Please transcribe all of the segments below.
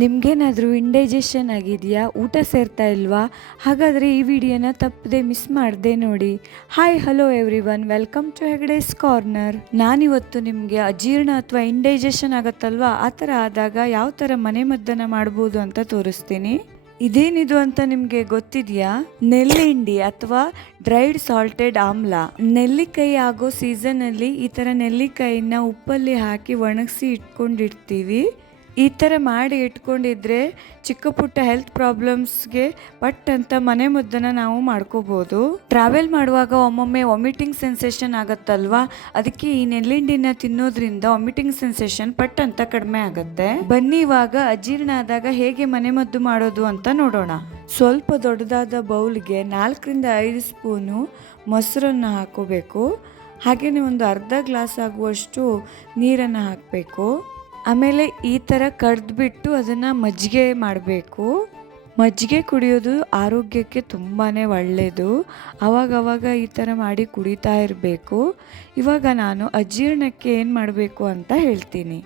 ನಿಮ್ಗೇನಾದರೂ ಇಂಡೈಜೆಷನ್ ಆಗಿದೆಯಾ? ಊಟ ಸೇರ್ತಾ ಇಲ್ವಾ? ಹಾಗಾದರೆ ಈ ವಿಡಿಯೋನ ತಪ್ಪದೆ ಮಿಸ್ ಮಾಡದೆ ನೋಡಿ. Hi hello everyone welcome to Hegde's corner ನಾನಿವತ್ತು ನಿಮಗೆ ಅಜೀರ್ಣ ಅಥವಾ ಇಂಡೈಜೆಷನ್ ಆಗುತ್ತಲ್ವಾ? ಆ ಥರ ಆದಾಗ ಯಾವ ಥರ ಮನೆ ಮದ್ದನ್ನು ಮಾಡ್ಬೋದು ಅಂತ ತೋರಿಸ್ತೀನಿ. ಇದೇನಿದು ಅಂತ ನಿಮಗೆ ಗೊತ್ತಿದೆಯಾ? ನೆಲ್ಲಿಂಡಿ ಅಥವಾ ಡ್ರೈಡ್ ಸಾಲ್ಟೆಡ್ ಆಮ್ಲ. ನೆಲ್ಲಿಕಾಯಿ ಆಗೋ ಸೀಸನಲ್ಲಿ ಈ ಥರ ನೆಲ್ಲಿಕಾಯಿನ ಉಪ್ಪಲ್ಲಿ ಹಾಕಿ ಒಣಗಿಸಿ ಇಟ್ಕೊಂಡಿರ್ತೀವಿ. ಈ ಥರ ಮಾಡಿ ಇಟ್ಕೊಂಡಿದ್ರೆ ಚಿಕ್ಕ ಪುಟ್ಟ ಹೆಲ್ತ್ ಪ್ರಾಬ್ಲಮ್ಸ್ಗೆ ಪಟ್ ಅಂತ ಮನೆ ಮದ್ದನ್ನು ನಾವು ಮಾಡ್ಕೋಬೋದು. ಟ್ರಾವೆಲ್ ಮಾಡುವಾಗ ಒಮ್ಮೊಮ್ಮೆ ವಾಮಿಟಿಂಗ್ ಸೆನ್ಸೇಷನ್ ಆಗುತ್ತಲ್ವಾ? ಅದಕ್ಕೆ ಈ ನೆಲ್ಲಿಂಡಿನ ತಿನ್ನೋದ್ರಿಂದ ವಾಮಿಟಿಂಗ್ ಸೆನ್ಸೇಷನ್ ಪಟ್ ಅಂತ ಕಡಿಮೆ ಆಗುತ್ತೆ. ಬನ್ನಿ ಇವಾಗ ಅಜೀರ್ಣ ಆದಾಗ ಹೇಗೆ ಮನೆ ಮದ್ದು ಮಾಡೋದು ಅಂತ ನೋಡೋಣ. ಸ್ವಲ್ಪ ದೊಡ್ಡದಾದ ಬೌಲ್ಗೆ ನಾಲ್ಕರಿಂದ ಐದು ಸ್ಪೂನು ಮೊಸರನ್ನು ಹಾಕೋಬೇಕು. ಹಾಗೆಯೇ ಒಂದು ಅರ್ಧ ಗ್ಲಾಸ್ ಆಗುವಷ್ಟು ನೀರನ್ನು ಹಾಕಬೇಕು. ಆಮೇಲೆ ಈ ಥರ ಕಡ್ದುಬಿಟ್ಟು ಅದನ್ನು ಮಜ್ಜಿಗೆ ಮಾಡಬೇಕು. ಮಜ್ಜಿಗೆ ಕುಡಿಯೋದು ಆರೋಗ್ಯಕ್ಕೆ ತುಂಬಾ ಒಳ್ಳೆಯದು ಆವಾಗವಾಗ ಈ ಥರ ಮಾಡಿ ಕುಡಿತಾ ಇರಬೇಕು. ಇವಾಗ ನಾನು ಅಜೀರ್ಣಕ್ಕೆ ಏನು ಮಾಡಬೇಕು ಅಂತ ಹೇಳ್ತೀನಿ.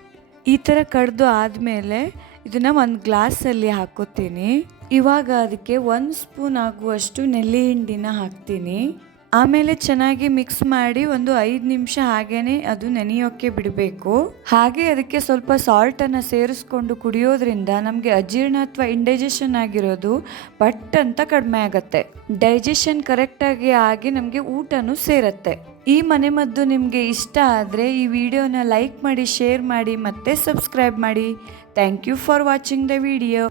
ಈ ಥರ ಕಡ್ದು ಆದಮೇಲೆ ಇದನ್ನು ಒಂದು ಗ್ಲಾಸಲ್ಲಿ ಹಾಕೋತೀನಿ. ಇವಾಗ ಅದಕ್ಕೆ ಒಂದು ಸ್ಪೂನ್ ಆಗುವಷ್ಟು ನೆಲ್ಲಿ ಹಿಂಡಿನ ಹಾಕ್ತೀನಿ. ಆಮೇಲೆ ಚೆನ್ನಾಗಿ ಮಿಕ್ಸ್ ಮಾಡಿ ಒಂದು ಐದು ನಿಮಿಷ ಹಾಗೇನೆ ಅದು ನೆನೆಯೋಕ್ಕೆ ಬಿಡಬೇಕು. ಹಾಗೆ ಅದಕ್ಕೆ ಸ್ವಲ್ಪ ಸಾಲ್ಟನ್ನು ಸೇರಿಸ್ಕೊಂಡು ಕುಡಿಯೋದ್ರಿಂದ ನಮಗೆ ಅಜೀರ್ಣ ಅಥವಾ ಇಂಡೈಜೆಷನ್ ಆಗಿರೋದು ಬಟ್ ಅಂತ ಕಡಿಮೆ ಆಗತ್ತೆ. ಡೈಜೆಷನ್ ಕರೆಕ್ಟಾಗಿ ಆಗಿ ನಮಗೆ ಊಟನೂ ಸೇರತ್ತೆ. ಈ ಮನೆಮದ್ದು ನಿಮಗೆ ಇಷ್ಟ ಆದರೆ ಈ ವಿಡಿಯೋನ ಲೈಕ್ ಮಾಡಿ ಶೇರ್ ಮಾಡಿ ಮತ್ತೆ ಸಬ್ಸ್ಕ್ರೈಬ್ ಮಾಡಿ. Thank you for watching the video